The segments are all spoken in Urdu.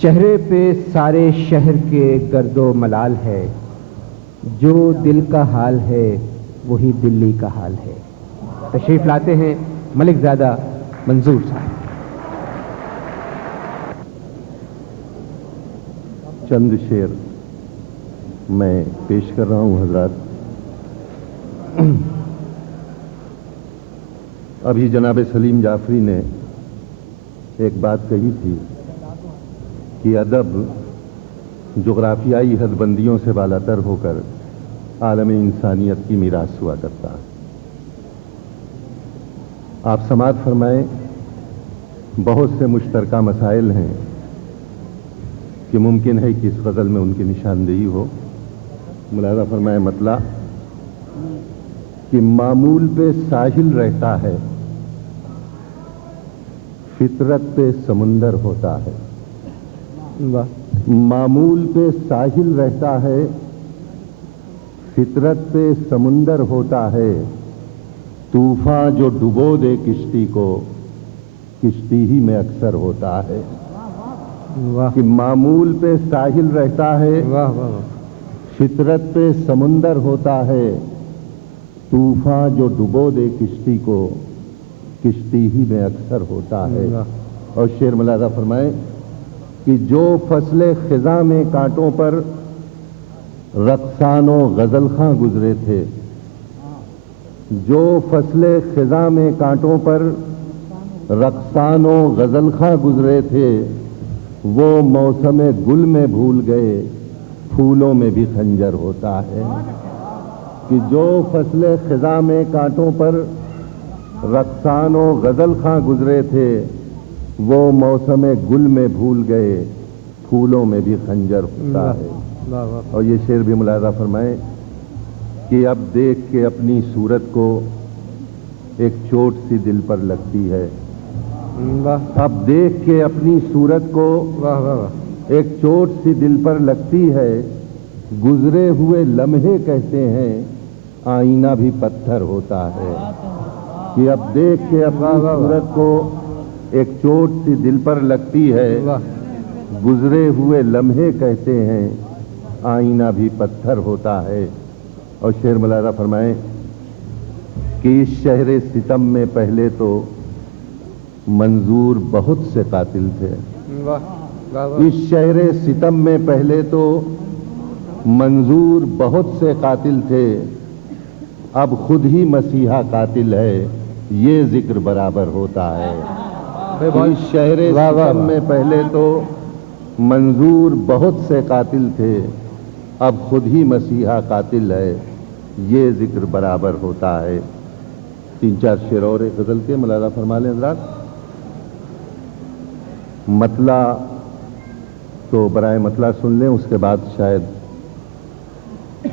چہرے پہ سارے شہر کے گرد و ملال ہے، جو دل کا حال ہے وہی دلی کا حال ہے۔ تشریف لاتے ہیں ملک زادہ منظور صاحب۔ چند شعر میں پیش کر رہا ہوں حضرات۔ ابھی جناب سلیم جعفری نے ایک بات کہی تھی کہ ادب جغرافیائی حد بندیوں سے بالاتر ہو کر عالم انسانیت کی میراث ہوا کرتا ہے۔ آپ سماعت فرمائیں، بہت سے مشترکہ مسائل ہیں کہ ممکن ہے کہ اس غزل میں ان کی نشاندہی ہو۔ ملاحظہ فرمائیں مطلع کہ معمول پہ ساحل رہتا ہے، فطرت پہ سمندر ہوتا ہے۔ معمول پہ ساحل رہتا ہے، فطرت پہ سمندر ہوتا ہے، طوفان جو ڈبو دے کشتی کو کشتی ہی میں اکثر ہوتا ہے۔ کہ معمول پہ ساحل رہتا ہے، فطرت پہ سمندر ہوتا ہے، طوفان جو ڈبو دے کشتی کو کشتی ہی میں اکثر ہوتا ہے۔ اور شعر ملاحظہ فرمائیں کہ جو فصل خزاں میں کانٹوں پر رقصان و غزل خاں گزرے تھے، جو فصل خزاں میں کانٹوں پر رقصان و غزل خاں گزرے تھے، وہ موسم گل میں بھول گئے، پھولوں میں بھی خنجر ہوتا ہے۔ کہ جو فصل خزاں میں کانٹوں پر رقصان و غزل خاں گزرے تھے، وہ موسم گل میں بھول گئے، پھولوں میں بھی خنجر ہوتا ہے۔ اور یہ شعر بھی ملاحظہ فرمائیں کہ اب دیکھ کے اپنی صورت کو ایک چوٹ سی دل پر لگتی ہے۔ اب دیکھ کے اپنی صورت کو ایک چوٹ سی دل پر لگتی ہے، گزرے ہوئے لمحے کہتے ہیں آئینہ بھی پتھر ہوتا ہے۔ کہ اب دیکھ کے اپنی صورت کو ایک چوٹ سی دل پر لگتی ہے، گزرے ہوئے لمحے کہتے ہیں آئینہ بھی پتھر ہوتا ہے۔ اور شعر ملاحظہ فرمائیں کہ اس شہر ستم میں پہلے تو منظور بہت سے قاتل تھے۔ اس شہر ستم میں پہلے تو منظور بہت سے قاتل تھے، اب خود ہی مسیحا قاتل ہے، یہ ذکر برابر ہوتا ہے۔ اس شہر ستم میں پہلے تو منظور بہت سے قاتل تھے، اب خود ہی مسیحا قاتل ہے، یہ ذکر برابر ہوتا ہے۔ تین چار شعر اور غزل کے ملاحظہ فرما لیں حضرات۔ مطلع تو برائے مطلع سن لیں، اس کے بعد شاید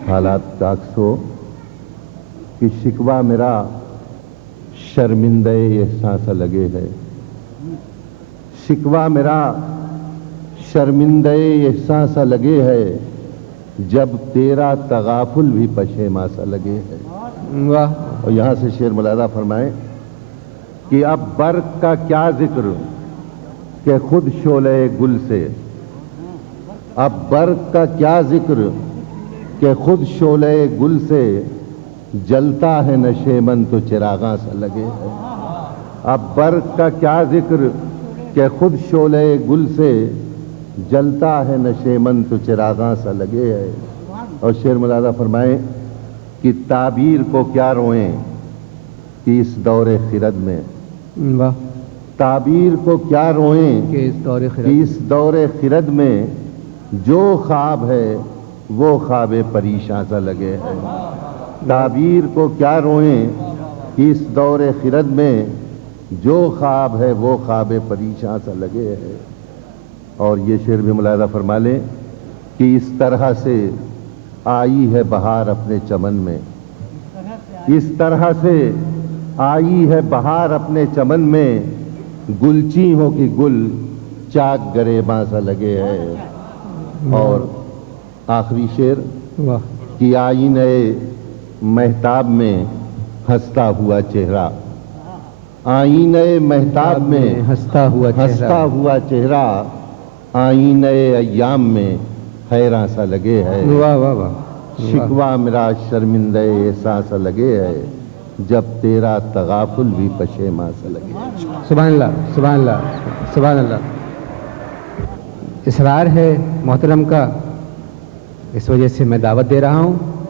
حالات کا عکس ہو۔ کہ شکوہ میرا شرمندہ احساں سا لگے ہے، شکوہ میرا شرمندہ احساں سا لگے ہے، جب تیرا تغافل بھی پشیماں سا لگے ہے۔ اور یہاں سے شعر ملاحظہ فرمائیں کہ اب برق کا کیا ذکر کہ خود شعلہ گل سے، اب برق کا کیا ذکر کہ خود شعلہ گل سے، جلتا ہے نشیمن تو چراغاں سا لگے ہے۔ اب برق کا کیا ذکر کہ خود شعلہ گل سے، جلتا ہے نشیمن تو چراغاں سا لگے ہے۔ اور شعر ملاحظہ فرمائیں کہ تعبیر کو کیا روئیں کہ اس دور خرد میں، تعبیر کو کیا روئیں کہ اس دور خرد میں، جو خواب ہے وہ خواب پریشاں سا لگے ہے۔ تعبیر کو کیا روئیں کہ اس دور خرد میں، جو خواب ہے وہ خواب پریشاں سا لگے ہے۔ اور یہ شعر بھی ملاحظہ فرما لیں کہ اس طرح سے آئی ہے بہار اپنے چمن میں، اس طرح سے آئی ہے بہار اپنے چمن میں، گلچی ہو کہ گل چاک گریباں سا لگے ہے۔ اور آخری شعر کہ آئینہ مہتاب میں ہنستا ہوا چہرہ، آئینہ مہتاب میں ہنستا ہوا چہرہ، آئینہ ایام میں حیراں سا لگے ہے، واہ واہ واہ، شکوہ میرا شرمندہ احساس سا لگے ہے، جب تیرا تغافل بھی پشیماں سا لگے ہے۔ سبحان اللہ، سبحان اللہ، سبحان اللہ۔ اصرار ہے محترم کا، اس وجہ سے میں دعوت دے رہا ہوں